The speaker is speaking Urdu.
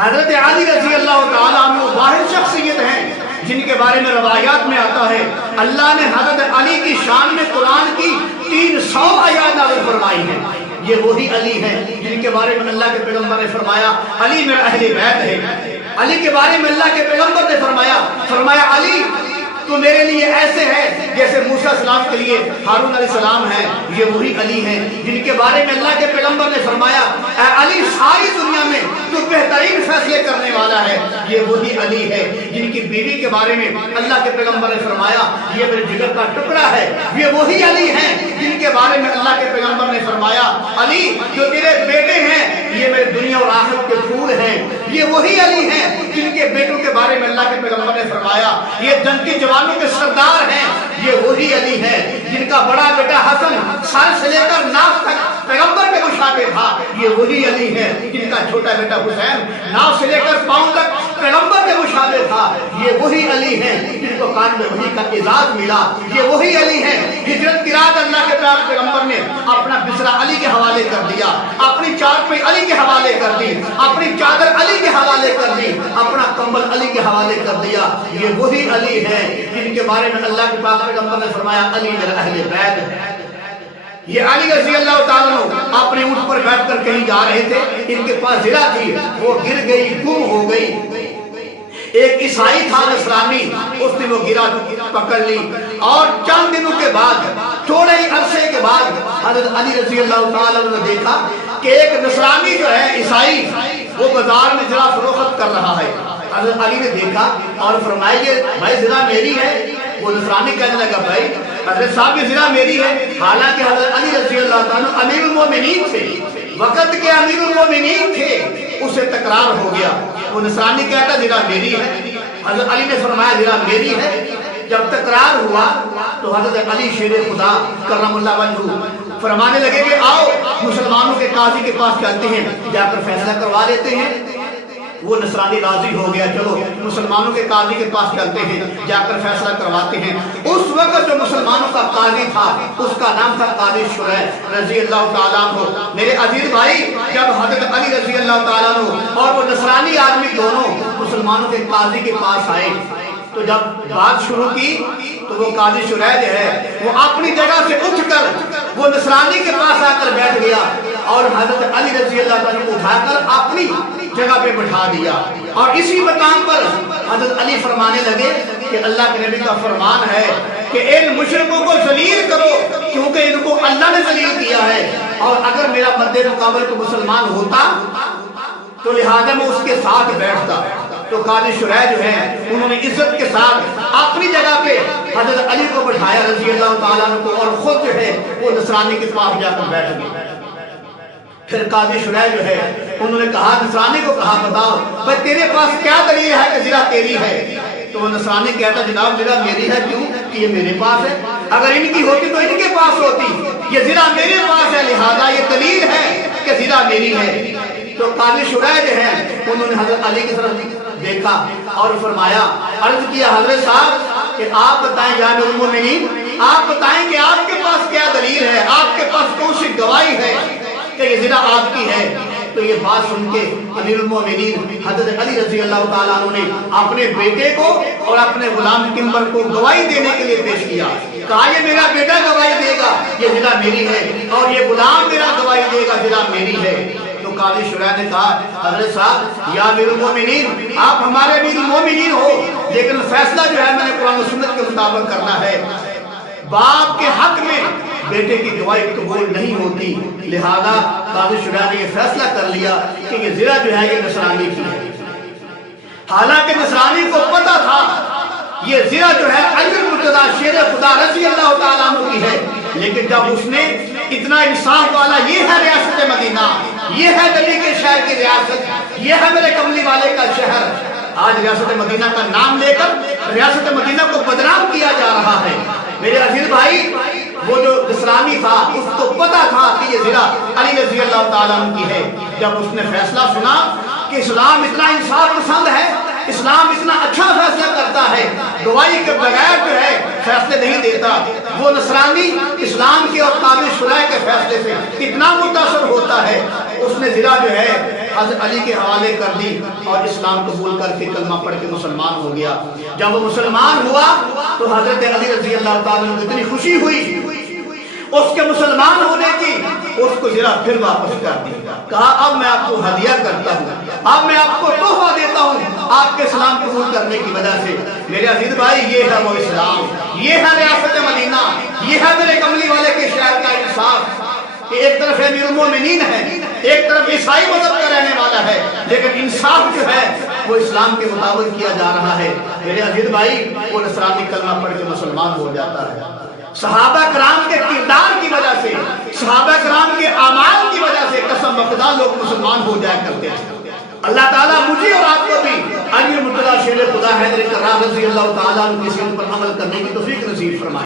حضرت علی رضی اللہ تعالیٰ عنہ واحد شخصیت ہیں جن کے بارے میں روایات میں آتا ہے اللہ نے حضرت علی کی شان میں قرآن کی 300 آیات نازل فرمائی ہیں۔ یہ وہی علی ہیں جن کے بارے میں اللہ کے پیغمبر نے فرمایا علی میرا اہل بیت ہے۔ علی کے بارے میں اللہ کے پیغمبر نے فرمایا علی تو میرے لیے ایسے ہے جیسے موسیٰ السلام کے لیے ہارون علیہ السلام ہے۔ یہ وہی علی ہیں جن کے بارے میں اللہ کے پیغمبر نے فرمایا اے علی ساری دنیا میں تو بہترین فیصلے کرنے والا ہے۔ یہ وہی علی ہے جن کی بیوی کے بارے میں اللہ کے پیغمبر نے فرمایا یہ میرے جگر کا ٹکڑا ہے۔ یہ وہی علی ہیں جن کے بارے میں اللہ کے پیغمبر نے فرمایا علی جو تیرے بیٹے ہیں یہ میرے دنیا اور آخرت کے پھول ہیں۔ یہ وہی علی ہیں جن کے بیٹوں کے بارے میں اللہ کے پیغمبر نے فرمایا یہ جنتی جوانوں کے سردار ہیں۔ یہ وہی علی ہیں جن کا بڑا بیٹا حسن سر سے لے کر ناف تک پیغمبر کے مشابہ تھا۔ یہ وہی علی ہیں جن کا چھوٹا بیٹا حسین ناف سے لے کر پاؤں تک پیغمبر کے مشابہ تھا۔ یہ وہی علی ہیں جن کو کان میں وحی کا اعزاز ملا۔ یہ وہی علی ہیں ہجرت کی رات اللہ کے پیغمبر نے اپنا بستر علی کے حوالے کر دیا، اپنی چارپائی علی کے حوالے کر دی، اپنی چادر علی کے حوالے کر دی، اپنا کمبل علی کے حوالے کر دیا۔ یہ وہی علی ہیں جن کے بارے میں اللہ کے پاک پیغمبر نے فرمایا علی میرا اہل بیت ہے۔ یہ علی رضی اللہ تعالیٰ عنہ اپنے اونٹ پر بیٹھ کر کہیں جا رہے تھے، ان کے پاس زرہ تھی، وہ گر گئی، گم ہو گئی۔ ایک عیسائی تھا نصرانی، اس نے وہ گرا پکڑ لی اور چند دنوں کے بعد تھوڑے ہی عرصے کے بعد حضرت علی رضی اللہ تعالیٰ عنہ نے دیکھا کہ ایک نصرانی جو ہے عیسائی وہ بازار میں زرہ فروخت کر رہا ہے۔ حضرت علی نے دیکھا اور فرمایا یہ بھائی زرہ میری ہے۔ وہ نصرانی کہنے لگا بھائی حضرت صاحب یہ زرہ میری ہے، حالانکہ حضرت علی رضی اللہ تعالیٰ امیر المومنین تھے، وقت کے امیر المومنین تھے۔ اسے تکرار ہو گیا، وہ نصرانی کہتا زرہ میری ہے، حضرت علی نے فرمایا زرہ میری ہے۔ جب تکرار ہوا تو حضرت علی شیر خدا کرم اللہ وجہہ فرمانے لگے کہ آؤ مسلمانوں کے قاضی کے پاس چلتے ہیں، جا کر فیصلہ کروا لیتے ہیں۔ وہ نصرانی راضی ہو گیا، چلو مسلمانوں کے قاضی کے پاس چلتے ہیں، جا کر فیصلہ کرواتے ہیں۔ اس وقت جو مسلمانوں کا قاضی تھا اس کا نام تھا قاضی شریح رضی اللہ تعالیٰ عنہ۔ میرے عزیز بھائی جب حضرت علی رضی اللہ تعالیٰ عنہ اور وہ نصرانی آدمی دونوں مسلمانوں کے قاضی کے پاس آئے تو جب بات شروع کی تو وہ قاضی شریح جو ہے وہ اپنی جگہ سے اٹھ کر وہ نصرانی کے پاس آ کر بیٹھ گیا اور حضرت علی رضی اللہ تعالیٰ کو اٹھا کر اپنی جگہ پہ بٹھا دیا۔ اور اسی مقام پر حضرت علی فرمانے لگے کہ اللہ کے نبی کا فرمان ہے کہ ان مشرکوں کو ذلیل کرو کیونکہ ان کو اللہ نے ذلیل کیا ہے، اور اگر میرا مد مقابل کو مسلمان ہوتا تو لہذا میں اس کے ساتھ بیٹھتا۔ تو قاضی شریح جو ہے انہوں نے عزت کے ساتھ اپنی جگہ پہ حضرت علی کو بٹھایا رضی اللہ تعالیٰ عنہ کو، اور خود جو ہے وہ نصرانی کے پاس جا کر بیٹھ گئے۔ پھر قاضی شریح جو ہے انہوں نے کہا نصرانی کو کہا بتاؤ بھائی تیرے پاس کیا دلیل ہے کہ زرہ تیری ہے؟ تو وہ نصرانی کہتا جناب زرہ میری ہے، کیوں کہ یہ میرے پاس ہے، اگر ان کی ہوتی تو ان کے پاس ہوتی، یہ زرہ میرے پاس ہے لہذا یہ دلیل ہے کہ زرہ میری ہے۔ تو قاضی شریح جو ہے انہوں نے حضرت علی کی طرف دیکھا اور فرمایا عرض کیا حضرت صاحب کہ آپ بتائیں یا امیر المومنین، آپ بتائیں کہ آپ کے پاس کیا دلیل ہے، آپ کے پاس کون سی گواہی ہے کہ یہ زرہ آپ کی ہے؟ تو یہ بات سن کے امیر المومنین حضرت علی رضی اللہ تعالیٰ عنہ نے اپنے بیٹے کو اور اپنے غلام قمبر کو گواہی دینے کے لیے پیش کیا۔ کہا یہ میرا بیٹا گواہی دے گا یہ زرہ میری ہے، اور یہ غلام میرا گواہی دے گا زرہ میری ہے۔ تو قاضی شریح نے کہا حضرت صاحب یا امیر المومنین آپ ہمارے امیر المومنین ہو، لیکن فیصلہ جو ہے میں نے قرآن و سنت کے مطابق کرنا ہے۔ باپ کے حق میں بیٹے کی گواہی قبول نہیں ہوتی، لہذا قاضی شریح نے یہ فیصلہ کر لیا کہ یہ زرہ جو ہے یہ نصرانی کی ہے۔ حالانکہ نصرانی کو پتا تھا یہ زرہ جو ہے علی المرتضیٰ شیر خدا رضی اللہ تعالیٰ عنہ کی ہے، لیکن جب اس نے اتنا انصاف والا یہ ہے ریاست مدینہ، یہ ہے نبی کے شہر کی ریاست، یہ ہے میرے کملی والے کا شہر، آج ریاست مدینہ کا نام لے کر ریاست مدینہ کو بدنام کیا جا رہا ہے۔ میرے عزیز بھائی وہ جو نصرانی تھا اس کو پتا تھا کہ یہ زرہ علی رضی اللہ تعالیٰ عنہ کی ہے۔ جب اس نے فیصلہ سنا کہ اسلام اتنا انصاف پسند ہے، اسلام اتنا اچھا فیصلہ کرتا ہے، گواہی کے بغیر جو ہے فیصلے نہیں دیتا، وہ نصرانی اسلام کے اور قاضی شریح کے فیصلے سے اتنا متاثر ہوتا ہے اس نے ضلع جو ہے حضرت علی کے حوالے کر دی اور اسلام قبول کر کے کلمہ پڑھ کے مسلمان ہو گیا۔ جب وہ مسلمان ہوا تو حضرت علی رضی اللہ تعالیٰ عنہ اتنی خوشی ہوئی اس کے مسلمان ہونے کی، اس کو ذرا پھر واپس کر دی، کہا اب میں آپ کو ہدیہ کرتا ہوں، اب میں آپ کو تحفہ دیتا ہوں آپ کے اسلام قبول کرنے کی وجہ سے۔ میرے عزیز بھائی، یہ ہے وہ اسلام، یہ ہے ریاست مدینہ، یہ ہے میرے کملی والے کے شہر کا انصاف کہ ایک طرف امیر المومنین ہے، ایک طرف عیسائی مذہب کا رہنے والا ہے، لیکن انصاف جو ہے وہ اسلام کے مطابق کیا جا رہا ہے۔ میرے عزیز بھائی، وہ نصرانی کلمہ پڑھ کے مسلمان ہو جاتا ہے۔ صحابہ کرام کے کردار کی وجہ سے، صحابہ کرام کے اعمال کی وجہ سے قسم بخدا لوگ مسلمان ہو جایا کرتے تھے۔ اللہ تعالیٰ مجھے اور آپ کو بھی علی مرتضیٰ شیر خدا حیدر کرار رضی اللہ تعالیٰ عنہ کی سنت پر عمل کرنے کی توفیق نصیب فرمائے۔